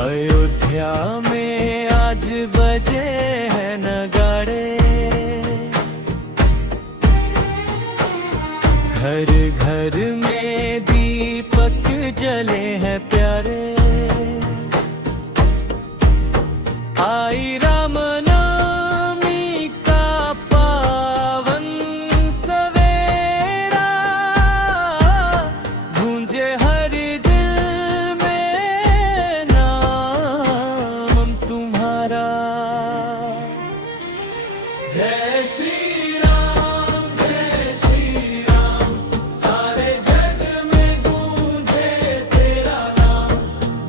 अयोध्या में आज बजे हैं नगाड़े, घर घर में दीपक जले हैं प्यारे। आई रामनवमी का पावन सवेरा, गूंजे हर दिल में नाम तुम्हारा। जय श्री राम, जय श्री राम, सारे जग में गूंजे तेरा नाम।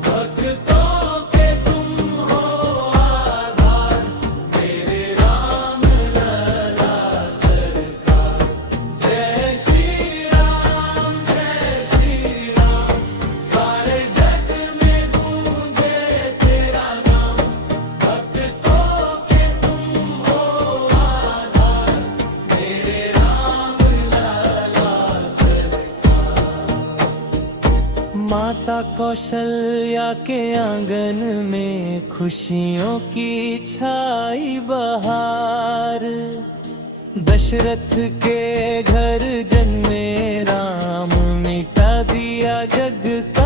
भक्तों के तुम हो आधार, मेरे राम लला सरकार। जय श्री राम, सारे जग में गूंजे तेरा नाम। भक्तों के तुम हो आधार, मेरे राम लला सरकार। माता कौशल्या के आंगन में खुशियों की छाई बहार। दशरथ के घर जन्मे राम, मिटा दिया जग का